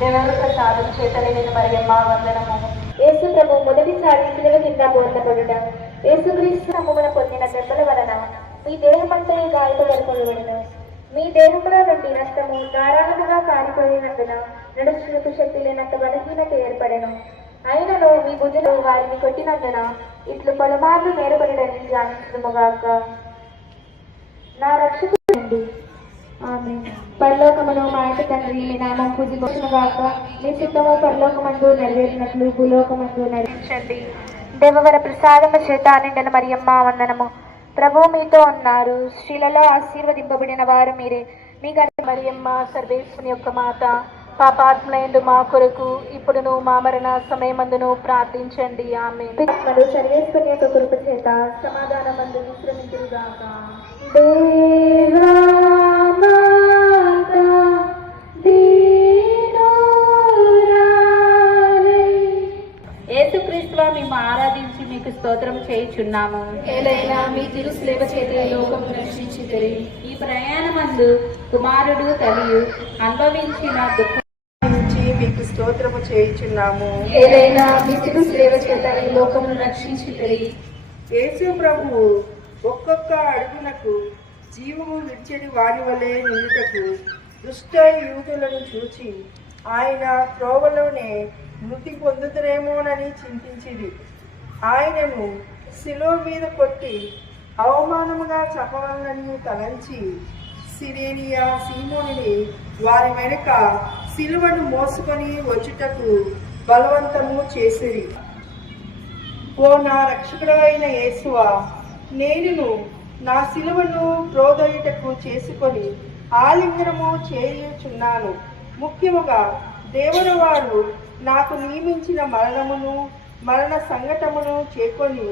దేవర ప్రసాదం చేతలేని మరియమ్మ వందనము. యేసు ప్రభు మొదటిసారి శిలువ కింద బోధపడుట. యేసుక్రీస్తు నమ్మున పొందిన దెబ్బల వలన మీ దేహమంతా గాయపడబడును. మీ దేహంలో నుండి రక్తము ధారాళముగా కారిపోయినందున నడుచుటకు శక్తి లేనంత బలహీనత ఏర్పడెను. అయినను మీ భుజులు వారిని కొట్టినందున ఇట్లు పలుమార్లు నేర్పడని ధ్యానించుగాక. నా రక్షకుడండి. ఆమె పరలోకమును మా ఇంటి తండ్రి మీ నామం పూజించుగాక. మీ చిత్తము పరలోకమందు నెరవేరినట్లు భూలోకమందు నెరవేర్చండి. దేవవర ప్రసాదము చేత నిండిన మరియమ్మ వందనము. ప్రభు మీతో ఉన్నారు. స్త్రీలలో ఆశీర్వదింపబడిన వారు మీరే. మీ గర్భ మరియమ్మ సర్వేశ్వని యొక్క మాత, పాపాత్మలందు మా కొరకు ఇప్పుడును మా మరణ సమయమందును ప్రార్థించండి. ఆమె సర్వేశ్వని యొక్క కృప చేత సమాధానమందు విశ్రమించుగాక. యేసుక్రీస్తువా మేము ఆరాధించి మీకు స్తోత్రం చేయుచున్నాము. ఏలైనా మీ తిరుస్లేవ చేత లోకము రక్షించితిరి. ఈ ప్రయాణమందు కుమారుడు తల్లియు అనుభవించిన దుఃఖం మీకు స్తోత్రము చేయుచున్నాము. ఏలైనా మీ తిరుస్లేవ చేత లోకము రక్షించితిరి. యేసు ప్రభువు ఒక్కొక్క అడుగునకు జీవము విడిచెడి వారి వలె నిలుటకు దుష్ట యూదులను చూచి ఆయన త్రోవలోనే మృతి పొందుతురేమోనని చింతించింది. ఆయనను శిలువ మీద కొట్టి అవమానముగా చంపవలనని తలంచి సిరేనియా సీమోనుని వారి వెనుక శిలువను మోసుకొని వచ్చుటకు బలవంతము చేసిరి. ఓ నా రక్షకుడైన యేసువా, నేనును నా శిలువను ప్రోదయుటకు చేసుకొని ఆలింగనము చేయుచున్నాను. ముఖ్యముగా దేవుడు వారు నాకు నియమించిన మరణమును మరణ సంఘటమును చేకొని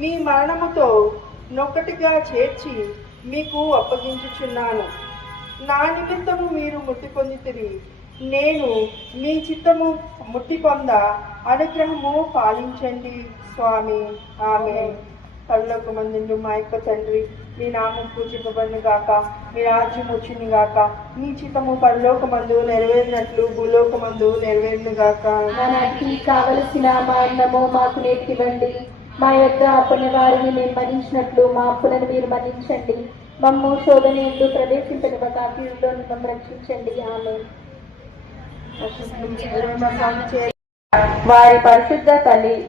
మీ మరణముతో నొక్కటిగా చేర్చి మీకు అప్పగించుచున్నాను. నా నిమిత్తము మీరు ముట్టి పొందితిరి. నేను మీ చిత్తము ముట్టి పొంద అనుగ్రహము పాలించండి స్వామి. ఆమె పరలోకమందుండు మా యొక్క తండ్రి, మీ నామం పూజింపబడును గాక. మీ రాజ్యం వచ్చును గాక. మీ చిత్తము పరలోకమందు నెరవేరినట్లు భూలోకమందు నెరవేరును గాక. మనకి కావలసిన మా అన్నము మాకు నేర్పివ్వండి. మా యొక్క అప్పుల వారిని మేము మన్నించినట్లు మా అప్పులను మీరు మన్నించండి. మమ్ము శోధన ఎందు ప్రవేశింపనివ్వక కీడులో మమ్మల్ని రక్షించండి. ఆమె వారి పరిశుద్ధ తల్లి